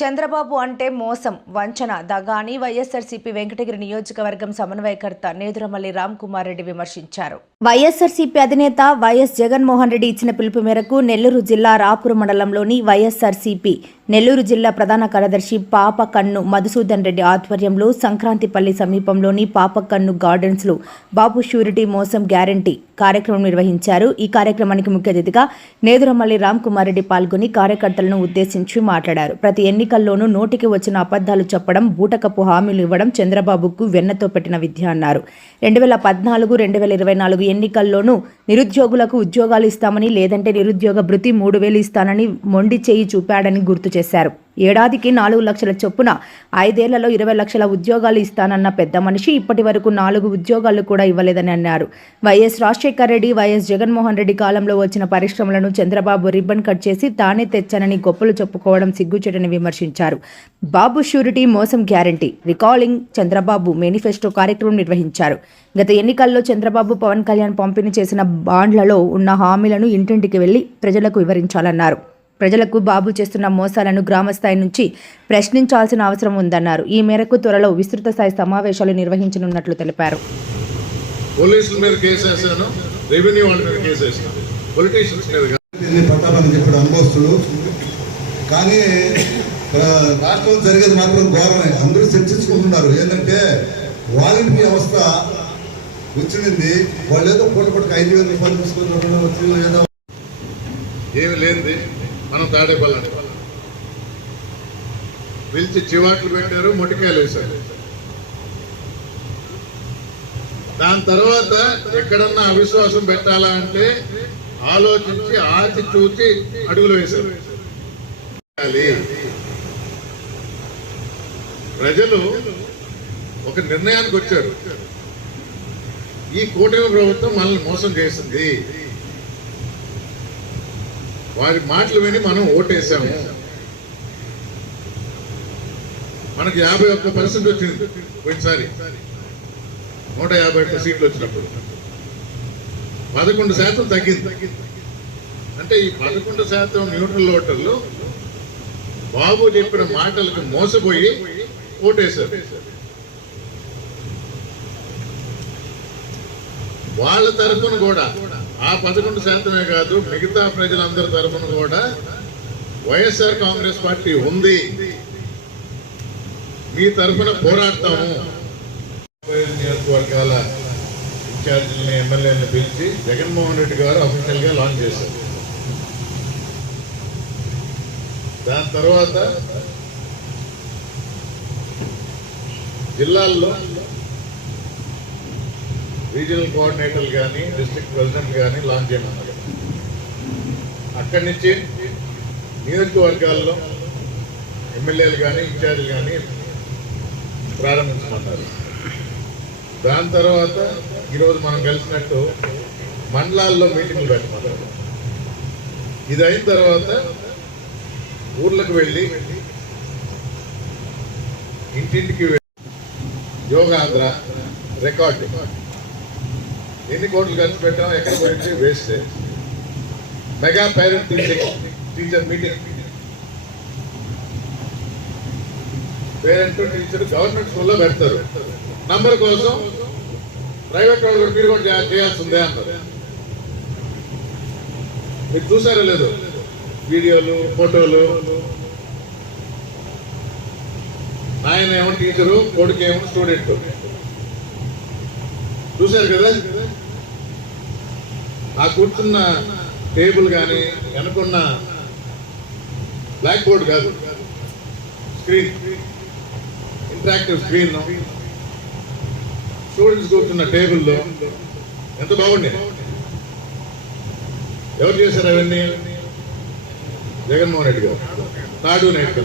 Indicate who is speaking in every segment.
Speaker 1: చంద్రబాబు అంటే మోసం వంచన. దగా అని వైఎస్ఆర్సీపీ వెంకటగిరి నియోజకవర్గం సమన్వయకర్త నేదురమల్లి రామ్ కుమార్ రెడ్డి విమర్శించారు. వైఎస్ఆర్సీపీ అధినేత వైఎస్ జగన్మోహన్ రెడ్డి ఇచ్చిన పిలుపు మేరకు నెల్లూరు జిల్లా రాపూర్ మండలంలోని వైఎస్ఆర్సీపీ నెల్లూరు జిల్లా ప్రధాన కార్యదర్శి పాపకన్ను మధుసూదన్ రెడ్డి ఆధ్వర్యంలో సంక్రాంతిపల్లి సమీపంలోని పాపకన్ను గార్డెన్స్లో బాబు షూరిటీ మోసం గ్యారంటీ కార్యక్రమం నిర్వహించారు. ఈ కార్యక్రమానికి ముఖ్య అతిథిగా నేదురమల్లి రామ్ కుమార్ రెడ్డి పాల్గొని కార్యకర్తలను ఉద్దేశించి మాట్లాడారు. ప్రతి ఎన్ని ఎన్నికల్లోనూ నోటికి వచ్చిన అబద్ధాలు చెప్పడం బూటకపు హామీలు ఇవ్వడం చంద్రబాబుకు వెన్నతో పెట్టిన విద్య అన్నారు. రెండు వేల పద్నాలుగు రెండు వేల ఇరవై నాలుగు ఎన్నికల్లోనూ నిరుద్యోగులకు ఉద్యోగాలు ఇస్తామని లేదంటే నిరుద్యోగ భృతి మూడు వేలు ఇస్తానని మొండి చేయి చూపాడని గుర్తు చేశారు. ఏడాదికి నాలుగు లక్షల చొప్పున ఐదేళ్ళలో ఇరవై లక్షల ఉద్యోగాలు ఇస్తానన్న పెద్ద మనిషి ఇప్పటి వరకు నాలుగు ఉద్యోగాలు కూడా ఇవ్వలేదని అన్నారు. వైఎస్ రాజశేఖర్ రెడ్డి వైఎస్ జగన్మోహన్ రెడ్డి కాలంలో వచ్చిన పరిశ్రమలను చంద్రబాబు రిబ్బన్ కట్ చేసి తానే తెచ్చానని గొప్పలు చెప్పుకోవడం సిగ్గుచేటని విమర్శించారు. బాబు షూరిటీ మోసం గ్యారంటీ రికాలింగ్ చంద్రబాబు మేనిఫెస్టో కార్యక్రమం నిర్వహించారు. గత ఎన్నికల్లో చంద్రబాబు పవన్ కళ్యాణ్ పంపిణీ చేసిన బాండ్లలో ఉన్న హామీలను ఇంటింటికి వెళ్ళి ప్రజలకు వివరించాలన్నారు. ప్రజలకు బాబు చేస్తున్న మోసాలను గ్రామస్థాయి నుంచి ప్రశ్నించాల్సిన అవసరం ఉందన్నారు. ఈ మేరకు త్వరలో విస్తృత స్థాయి సమావేశాలు నిర్వహించనున్నట్లు తెలిపారు.
Speaker 2: పోలీసుల మీద కేసు వేసాను రెవెన్యూ వాళ్ళ మీద కేసు వేసాను పొలిటీషియన్స్ మీద కాదు.
Speaker 3: దీన్ని పట్టాలని చెప్పాడు అనుభవస్తులు కానీ ఆ, రాష్ట్రంలో జరిగేది మాత్రం ఘోరమే. అందరూ చర్చించుకుంటున్నారు. ఏంటంటే వాలంటీర్ వ్యవస్థ వచ్చింది వాళ్ళు ఏదో పూట పూటకి ఐదు వేల రూపాయలు తీసుకుని వచ్చిందో ఏదో.
Speaker 2: ఏమి లేనిది. మనం తాడేపల్లని పిలిచి చివాట్లు పెట్టారు మొటికాయలు వేశారు. దాని తర్వాత ఎక్కడన్నా అవిశ్వాసం పెట్టాలా అంటే ఆలోచించి ఆచి చూచి అడుగులు వేశారు. ప్రజలు ఒక నిర్ణయానికి వచ్చారు. ఈ కూటమి ప్రభుత్వం మనల్ని మోసం చేసింది. వారి మాటలు విని మనం ఓటేసాము. మనకి యాభై ఒక్క పర్సెంట్ వచ్చింది పోయినసారి. నూట యాభై ఒక్క సీట్లు వచ్చినప్పుడు. పదకొండు శాతం తగ్గింది. అంటే ఈ పదకొండు శాతం న్యూట్రల్ ఓటర్లు బాబు చెప్పిన మాటలకు మోసపోయి ఓటేశారు. వాళ్ళ తరఫున కూడా ఆ పదకొండు శాతమే కాదు మిగతా ప్రజలందరి తరఫున కూడా వైఎస్ఆర్ కాంగ్రెస్ పార్టీ ఉంది. మీ తరఫున పోరాడతాము. నియోజకవర్గాల ఇన్ఛార్జీలని ఎమ్మెల్యేని పిలిచి జగన్మోహన్ రెడ్డి గారు అఫీషియల్గా లాంచ్ చేశారు. దాని తర్వాత జిల్లాల్లో రీజనల్ కోఆర్డినేటర్లు కానీ డిస్ట్రిక్ట్ ప్రెసిడెంట్ కానీ లాంచ్ చేయమన్నారు. అక్కడి నుంచి నియోజకవర్గాల్లో ఎమ్మెల్యేలు కానీ ఇన్ఛార్జీలు కానీ ప్రారంభించమన్నారు. దాని తర్వాత ఈరోజు మనం కలిసినట్టు మండలాల్లో మీటింగ్లు పెట్టమన్నారు. ఇది అయిన తర్వాత ఊర్లకు వెళ్ళి ఇంటింటికి వెళ్ళి యోగాంధ్ర రికార్డు. ఎన్ని కోట్లు ఖర్చు పెట్టాం ఎక్కడ పోయింది waste mega parent teacher teacher meeting parent teacher government స్కూల్లో పెడతారు. నంబర్ కోసం ప్రైవేట్ వాళ్ళు కూడా మీరు కూడా చేయాల్సి ఉందే అన్నారు. మీరు చూసారో లేదు? వీడియోలు ఫోటోలు. ఆయన ఏమో టీచరు కొడుకు ఏమో స్టూడెంట్ చూశారు కదా? ఆ కూర్చున్న టేబుల్ కానీ వెనుకున్న బ్లాక్ బోర్డ్ కాదు. స్క్రీన్. Interactive screen. స్టూడెంట్స్ కూర్చున్న టేబుల్లో ఎంత బాగుండే? ఎవరు చేశారు అవన్నీ? జగన్మోహన్ రెడ్డి గారు. తాడు నేడు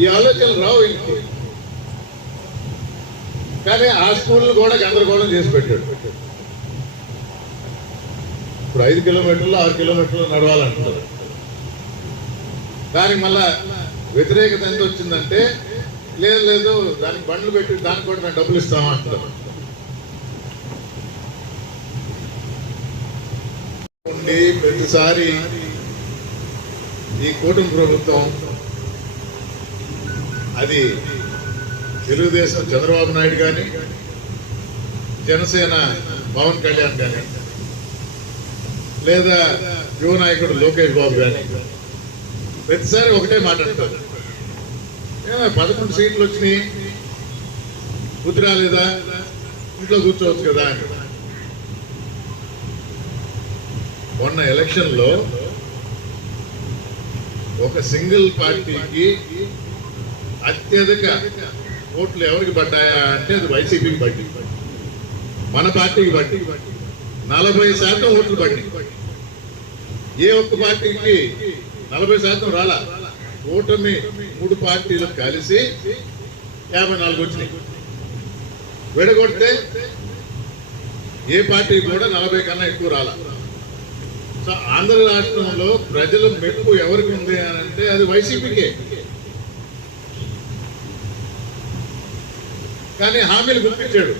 Speaker 2: ఈ ఆలోచనలు రావు ఇంటికి. కానీ ఆ స్కూల్ కూడా గందరగోళం చేసి పెట్టాడు. ఇప్పుడు ఐదు కిలోమీటర్లు ఆరు కిలోమీటర్లు నడవాలంటున్నారు. దానికి మళ్ళా వ్యతిరేకత ఎంత వచ్చిందంటే లేదు లేదు దానికి బండ్లు పెట్టి దానికి కూడా మేము డబ్బులు ఇస్తామా అంటారు ప్రతిసారి ఈ కూటమి ప్రభుత్వం అది తెలుగుదేశం చంద్రబాబు నాయుడు కానీ జనసేన పవన్ కళ్యాణ్ కానీ లేదా యువ నాయకుడు లోకేష్ బాబు కానీ ప్రతిసారి ఒకటే మాట్లాడతారు ఏమో పదకొండు సీట్లు వచ్చినాయి. బుద్ధి రాలేదా? ఇంట్లో కూర్చోవచ్చు కదా అని. మొన్న ఎలక్షన్లో ఒక సింగిల్ పార్టీకి అత్యధిక ఓట్లు ఎవరికి పడ్డాయా అంటే అది వైసీపీకి పట్టి మన పార్టీకి పట్టి నలభై శాతం ఓట్లు పడినాయి. ఏ ఒక్క పార్టీకి నలభై శాతం రాలా. ఓటమి మూడు పార్టీలు కలిసి యాభై నాలుగు వచ్చినాయి. విడగొడితే ఏ పార్టీ కూడా నలభై కన్నా ఎక్కువ రాలా. సో ఆంధ్ర రాష్ట్రంలో ప్రజల మెప్పు ఎవరికి ఉంది అని అంటే అది వైసీపీకే. కానీ హామీలు గుర్తించాడు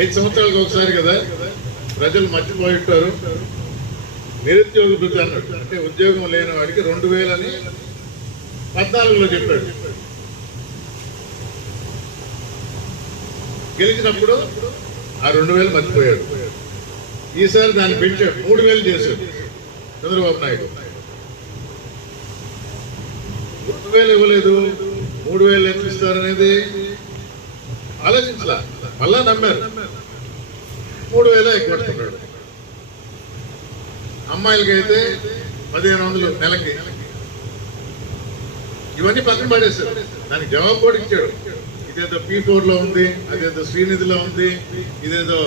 Speaker 2: ఐదు సంవత్సరాలకు ఒకసారి కదా ప్రజలు మర్చిపోయి ఉంటారు నిరుద్యోగ వృద్ధి అన్నాడు. అంటే ఉద్యోగం లేని వాడికి రెండు వేలని పద్నాలుగులో చెప్పాడు. గెలిచినప్పుడు ఆ రెండు వేలు మర్చిపోయాడు. ఈసారి దాన్ని పెంచాడు మూడు వేలు చేశాడు చంద్రబాబు నాయుడు. రెండు వేలు ఇవ్వలేదు మూడు వేలు ఎంత ఇస్తారనేది ఆలోచించలే. మళ్ళా నమ్మారు. మూడు వేలు ఎక్కువ అమ్మాయిలకి అయితే పదిహేను వందలు నెలకి. ఇవన్నీ పక్కన పడేశారు. దానికి జవాబు కూడా ఇచ్చాడు. ఇదేదో పీ లో ఉంది అదేదో శ్రీనిధిలో ఉంది ఇదేదో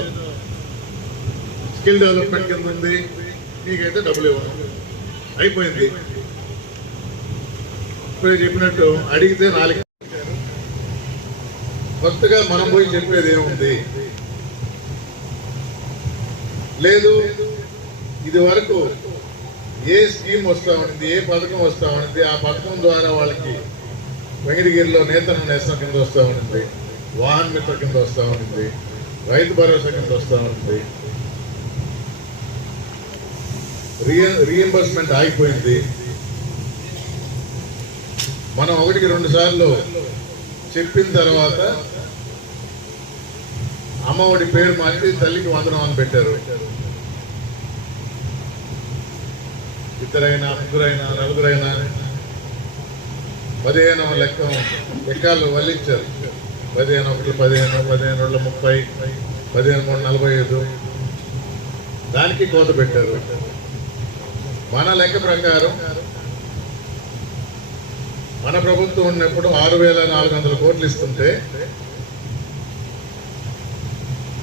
Speaker 2: స్కిల్ డెవలప్మెంట్ కింద ఉంది. నీకైతే డబ్బులు ఇవ్వను అయిపోయింది. ఇప్పుడే చెప్పినట్టు అడిగితే నాలుగు కొత్తగా మనం పోయి చెప్పేది ఏముంది? లేదు ఇది వరకు ఏ స్కీమ్ వస్తూ ఉన్నది ఏ పథకం వస్తూ ఉన్నది ఆ పథకం ద్వారా వాళ్ళకి వెంకటగిరిలో నేతను నేస్తం కింద వస్తూ ఉన్నది వాహన మిత్ర కింద వస్తా రైతు భరోసా కింద వస్తా ఉన్నది రీఎంబర్స్మెంట్ ఆగిపోయింది. మనం ఒకటికి రెండు సార్లు చెప్పిన తర్వాత అమ్మఒడి పేరు మార్చి తల్లికి వందనం అని పెట్టారు. ఇద్దరైనా ముగ్గురైనా నలుగురైనా పదిహేను లెక్క లెక్కలు వల్లించారు. పదిహేను ఒకటి పదిహేను పదిహేను రెండు ముప్పై పదిహేను మూడు నలభై ఐదు. దానికి కోత పెట్టారు. మన లెక్క ప్రకారం మన ప్రభుత్వం ఉన్నప్పుడు ఆరు వేల నాలుగు వందల కోట్లు ఇస్తుంటే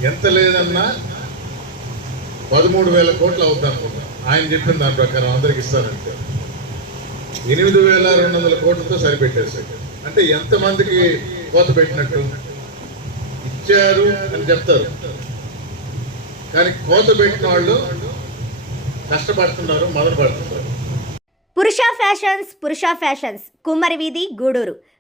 Speaker 2: ఎంత లేదన్నా పదమూడు వేల కోట్లు అవుతుంది అనుకుంటా ఆయన చెప్పిన దాని ప్రకారం అందరికి ఇస్తారంటే. ఎనిమిది వేల రెండు వందల కోట్లతో సరిపెట్టేశాడు. అంటే ఎంతమందికి కోత పెట్టినట్టు? ఇచ్చారు అని చెప్తారు. కానీ కోత పెట్టిన వాళ్ళు కష్టపడుతున్నారు మొదలు పడుతున్నారు.
Speaker 4: పురుష ఫ్యాషన్స్ పురుష ఫ్యాషన్స్. కుమ్మరి వీధి గూడూరు.